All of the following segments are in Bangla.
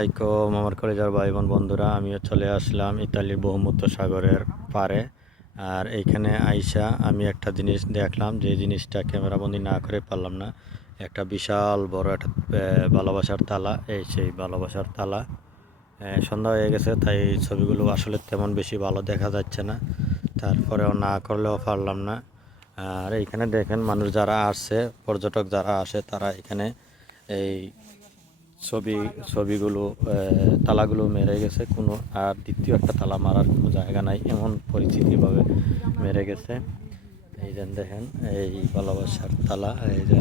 আসসালামাইকুম আমার কলেজার ভাই বোন বন্ধুরা, আমিও চলে আসলাম ইতালির বহুমূত্র সাগরের পারে। আর এইখানে আইসা আমি একটা জিনিস দেখলাম, যে জিনিসটা ক্যামেরাবন্দি না করে পারলাম না। একটা বিশাল বড় একটা ভালোবাসার তালা, এই সেই ভালোবাসার তালা। সন্ধ্যা হয়ে গেছে, তাই ছবিগুলো আসলে তেমন বেশি ভালো দেখা যাচ্ছে না, তারপরেও না করলেও পারলাম না। আর এইখানে দেখেন, মানুষ যারা আসছে, পর্যটক যারা আসে, তারা এখানে এই ছবিগুলো তালাগুলো মেরে গেছে, কোনো আর দ্বিতীয় একটা তালা মারার কোনো জায়গা নাই, এমন পরিস্থিতিভাবে মেরে গেছে। এই যে দেখেন, এই ভালোবাসার তালা। এই যে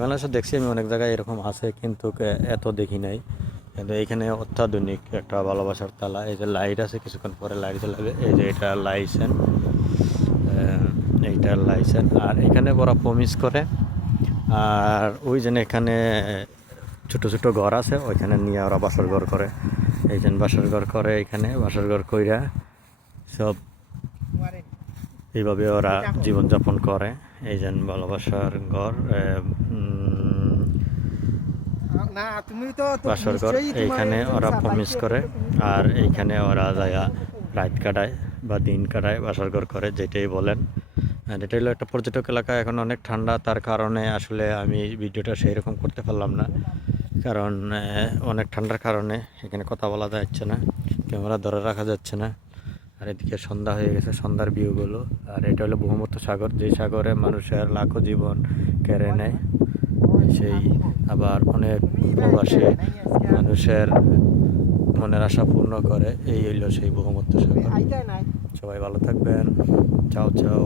বাংলাদেশে দেখছি আমি অনেক জায়গায় এরকম আছে, কিন্তু এত দেখি নাই। কিন্তু এইখানে অত্যাধুনিক একটা ভালোবাসার তালা। এই যে লাইট আছে, কিছুক্ষণ পরে লাইট জ্বালাবে। এই যে এটা লাইসেন্স, এইটার লাইসেন্স। আর এখানে ওরা প্রমিস করে, আর ওই জন্য এখানে ছোট ছোট ঘর আছে, ওইখানে নিয়ে ওরা বাসর ঘর করে। এই যে বাসর ঘর করে, এখানে বাসর ঘর কইরা সব এইভাবে ওরা জীবনযাপন করে। এই যে ভালোবাসার ঘর, বাসর ঘর, এইখানে ওরা প্রমিস করে। আর এইখানে ওরা যায় রাত কাটায় বা দিন কাটায়, বাসর ঘর করে, যেটাই বলেন। আর এটা হলো একটা পর্যটক এলাকা, এখন অনেক ঠান্ডা, তার কারণে আসলে আমি ভিডিওটা সেই রকম করতে পারলাম না, কারণ অনেক ঠান্ডার কারণে এখানে কথা বলা যাচ্ছে না, ক্যামেরা ধরে রাখা যাচ্ছে না। আর এদিকে সন্ধ্যা হয়ে গেছে, সন্ধ্যার ভিউগুলো। আর এটা হলো বহুমূত্র সাগর, যে সাগরে মানুষের লাখো জীবন কেড়ে নেয়, সেই আবার অনেক প্রবাসী মানুষের মনের আশা পূর্ণ করে। এই হইল সেই বহুমূত্র সাগর। সবাই ভালো থাকবেন, চাও চাও।